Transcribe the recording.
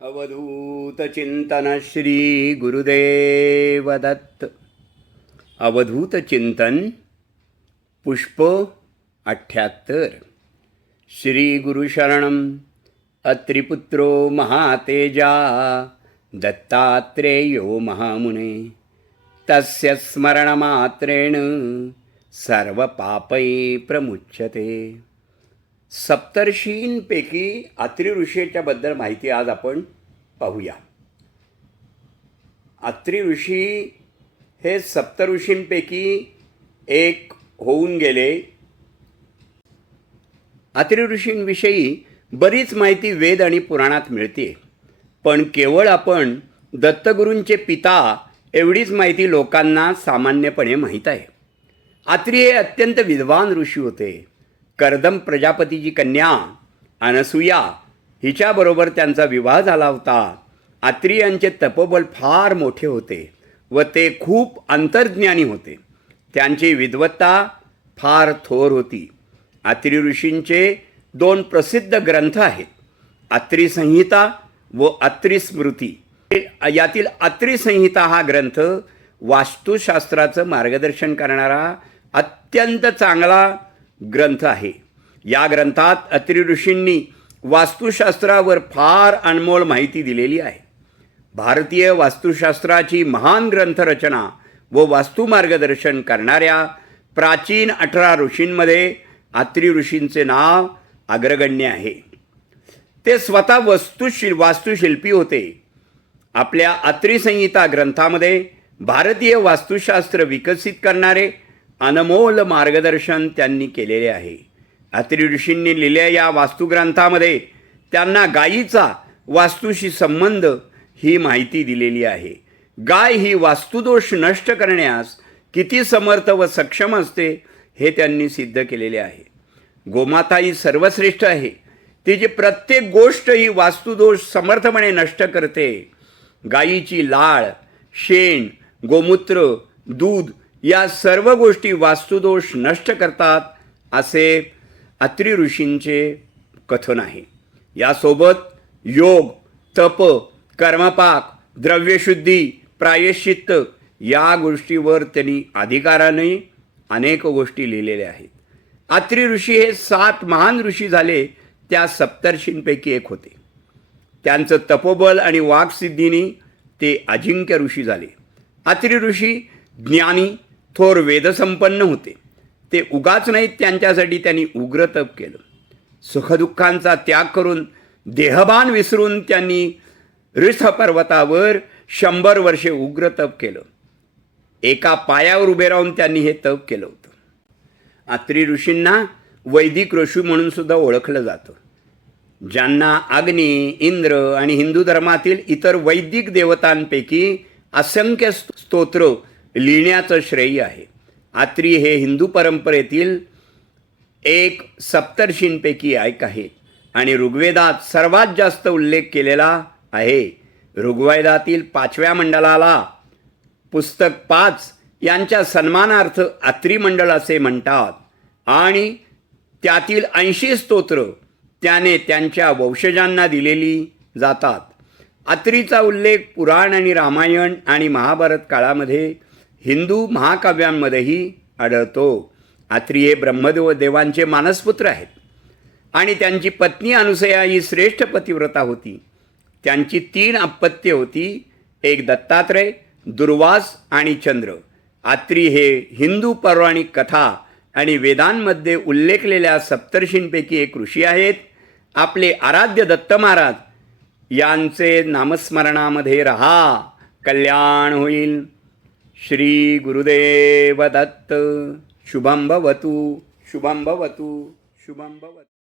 अवधूत चिंतन श्री गुरुदेव दत्त. अवधूत चिंतन पुष्प 78. श्री गुरुशरणम अत्रिपुत्रो महातेजा दत्तात्रेयो महामुने तस्य स्मरणमात्रेण सर्वपापै प्रमुच्यते. सप्तर्षींपैकी अत्रि ऋषीच्या बद्दल माहिती आज आपण पाहूया. अत्रि ऋषी हे सप्तऋषींपैकी एक होऊन गेले. अत्रि ऋषींविषयी बरीच माहिती वेद आणि पुराणात मिळते, पण केवळ आपण दत्तगुरूंचे पिता एवढीच माहिती लोकांना सामान्यपणे माहीत आहे. अत्रि हे अत्यंत विद्वान ऋषी होते. कर्दम प्रजापतीची कन्या अनसूया हिच्याबरोबर त्यांचा विवाह झाला होता. अत्रि यांचे तपोबल फार मोठे होते व ते खूप अंतर्ज्ञानी होते. त्यांची विद्वत्ता फार थोर होती. अत्रि ऋषींचे 2 प्रसिद्ध ग्रंथ आहेत, अत्रि संहिता व अत्रि स्मृती. यातील अत्रि संहिता हा ग्रंथ वास्तुशास्त्राचं मार्गदर्शन करणारा अत्यंत चांगला ग्रंथ आहे. या ग्रंथात अत्रि ऋषींनी वास्तुशास्त्रावर फार अनमोल माहिती दिलेली आहे. भारतीय वास्तुशास्त्राची महान ग्रंथरचना व वास्तु मार्गदर्शन करणाऱ्या प्राचीन 18 ऋषींमध्ये अत्रि ऋषींचे नाव अग्रगण्य आहे. ते स्वतः वास्तुशिल्पी होते. आपल्या अत्रि संहिता ग्रंथामध्ये भारतीय वास्तुशास्त्र विकसित करणारे अनमोल मार्गदर्शन त्यांनी केलेले आहे. अत्रि ऋषींनी लिहिलेल्या या वास्तुग्रंथामध्ये त्यांना गायीचा वास्तूशी संबंध ही माहिती दिलेली आहे. गाय ही वास्तुदोष नष्ट करण्यास किती समर्थ व सक्षम असते हे त्यांनी सिद्ध केलेले आहे. गोमाता ही सर्वश्रेष्ठ आहे. तिची प्रत्येक गोष्ट ही वास्तुदोष समर्थपणे नष्ट करते. गायीची लाळ, शेण, गोमूत्र, दूध या सर्व गोष्टी वास्तुदोष नष्ट करतात असे अत्रि ऋषींचे कथन आहे. यासोबत योग, तप, कर्मपाक, द्रव्यशुद्धी, प्रायश्चित्त या गोष्टीवर त्यांनी अधिकाराने अनेक गोष्टी लिहिलेल्या आहेत. अत्रि ऋषी हे 7 महान ऋषी झाले, त्या सप्तर्षींपैकी एक होते. त्यांचं तपोबल आणि वाक्सिद्धीने ते अजिंक्य ऋषी झाले. अत्रि ऋषी ज्ञानी, थोर वेदसंपन्न होते. ते उगाच नाहीत, त्यांच्यासाठी त्यांनी उग्र तप केलं. सुखदुःखांचा त्याग करून देहभान विसरून त्यांनी ऋष पर्वतावर 100 वर्षे उग्र तप केलं. एका पायावर उभे राहून त्यांनी हे तप केलं होतं. अत्रि ऋषींना वैदिक ऋषी म्हणून सुद्धा ओळखलं जातं. ज्यांना अग्नी, इंद्र आणि हिंदू धर्मातील इतर वैदिक देवतांपैकी असंख्य स्तोत्र लिहिण्याचं श्रेय आहे. अत्रि हे हिंदू परंपरेतील एक सप्तर्षींपैकी एक आहेत आणि ऋग्वेदात सर्वात जास्त उल्लेख केलेला आहे. ऋग्वेदातील 5व्या मंडलाला पुस्तक 5 यांच्या सन्मानार्थ अत्रि मंडल असे म्हणतात आणि त्यातील 80 स्तोत्र त्याने त्यांच्या वंशजांना दिलेली जातात. अत्रिचा उल्लेख पुराण आणि रामायण आणि महाभारत काळामध्ये हिंदू महाकाव्यांमध्येही आढळतो. अत्रि हे ब्रह्मदेव देवांचे मानसपुत्र आहेत आणि त्यांची पत्नी अनुसया ही श्रेष्ठ पतिव्रता होती. त्यांची 3 अपत्ये होती, एक दत्तात्रय, दुर्वास आणि चंद्र. अत्रि हे हिंदू पौराणिक कथा आणि वेदांमध्ये उल्लेखलेल्या सप्तर्षींपैकी एक ऋषी आहेत. आपले आराध्य दत्त महाराज यांचे नामस्मरणामध्ये रहा, कल्याण होईल. श्री गुरुदेव दत्त. शुभम भवतु, शुभम भवतु, शुभम भवतु.